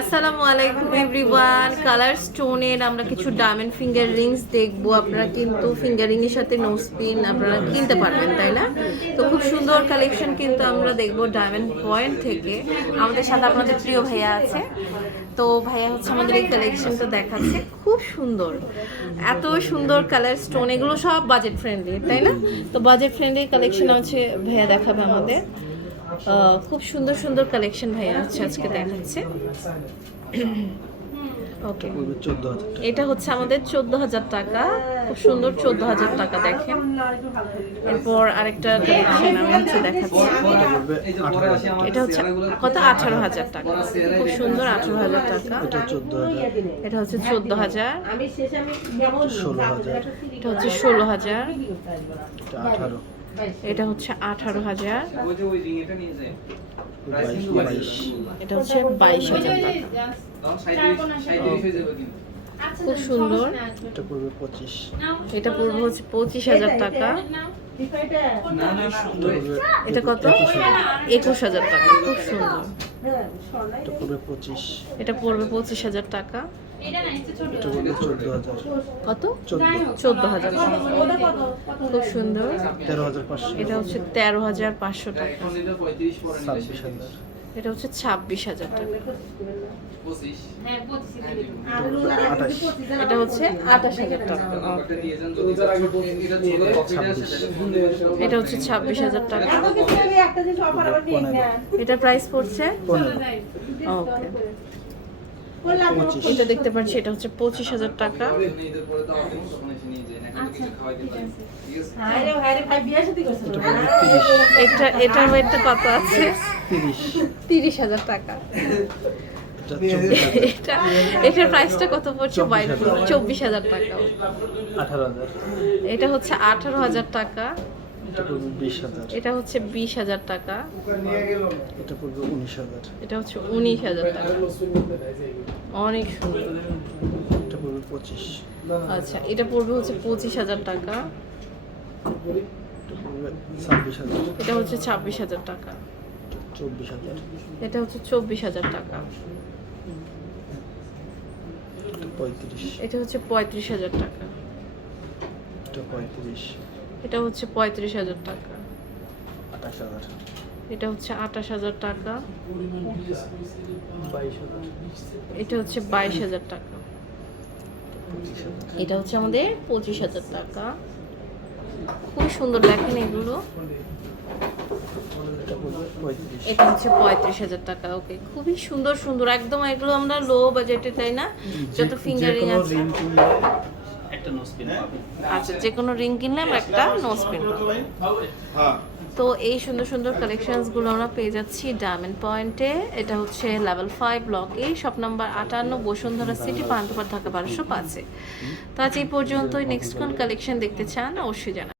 আসসালামু আলাইকুম everyone. Colour স্টোনের আমরা কিছু ডায়মন্ড ফিঙ্গার রিংস দেখবো। আপনারা কিন্তু ফিঙ্গারিং এর সাথে নোজ পিন আপনারা কিনতে পারবেন, তাই না? তো খুব সুন্দর কালেকশন কিন্তু আমরা দেখবো ডায়মন্ড পয়েন্ট থেকে। আমাদের সাথে আপনাদের প্রিয় ভাইয়া আছে, তো ভাইয়া হচ্ছে আমাদের এই কালেকশনটা দেখাচ্ছে। খুব সুন্দর, এত সুন্দর কালার স্টোন, এগুলো সব বাজেট ফ্রেন্ডলি, তাই না? তো বাজেট ফ্রেন্ডলি কালেকশন আছে, ভাইয়া দেখাবে আমাদের। খুব সুন্দর সুন্দর কালেকশন ভাইয়া আছে আজকে দেখাচ্ছে। ওকে, এটা হচ্ছে আমাদের 14,000 টাকা। খুব সুন্দর 14,000 টাকা, দেখেন। এরপর আরেকটা কালেকশন আমি হচ্ছে দেখাচ্ছি, এটা হচ্ছে কত, 18,000 টাকা। খুব সুন্দর, 18,000 টাকা। এটা হচ্ছে 14,000, এটা হচ্ছে 16,000, এটা হচ্ছে 18,000, এটা হচ্ছে 22,000 টাকা। খুব সুন্দর, এটা পড়বে হচ্ছে 25,000 টাকা। এটা কত, 21,000 টাকা। খুব সুন্দর, এটা পড়বে 25,000 টাকা। কত, 14,000 টাকা। খুব সুন্দর, এটা হচ্ছে 13,500 টাকা। এটা হচ্ছে 26,000 টাকা। এটা হচ্ছে 28,000 টাকা। এটা হচ্ছে 26,000 টাকা। এটা প্রাইস পড়ছে ওকে, এটা দেখতে পাচ্ছি, এটা হচ্ছে 25,000 টাকা। এটা ওয়েটটা কত আছে, 30,000 টাকা। এটার প্রাইসটা কত পড়ছে, 24,000 টাকা। এটা হচ্ছে 18,000 টাকা। এটা হচ্ছে 20,000 টাকা। এটা হচ্ছে 19,000 টাকা। অনেক সুন্দর। আচ্ছা, এটা পড়বে হচ্ছে 25,000 টাকা। এটা হচ্ছে 26,000 টাকা। এটা হচ্ছে 24,000 টাকা। এটা হচ্ছে 35,000 টাকা। এটা হচ্ছে 35,000 টাকা। এটা হচ্ছে 28,000 টাকা। এটা হচ্ছে 22,000 টাকা। এটা হচ্ছে আমাদের 25,000 টাকা। খুব সুন্দর, দেখেন এগুলো। এটা হচ্ছে 35,000 টাকা। ওকে, খুবই সুন্দর সুন্দর একদম। এগুলো আমরা লো বাজেটে, তাই না? যত ফিঙ্গারিং আছে, আচ্ছা, যে কোনো রিং কিনলে আমরা একটা নোজ পিন পাবো। তো এই সুন্দর সুন্দর কালেকশনস গুলো আমরা পেয়ে যাচ্ছি ডায়মন্ড পয়েন্টে। এটা হচ্ছে level 5 block A, shop number 58, Bashundhara city, Panthapath, Dhaka 1205-এ। তো আজ এই পর্যন্তই। নেক্সট কোন কালেকশন দেখতে চান অবশ্যই জানাবেন।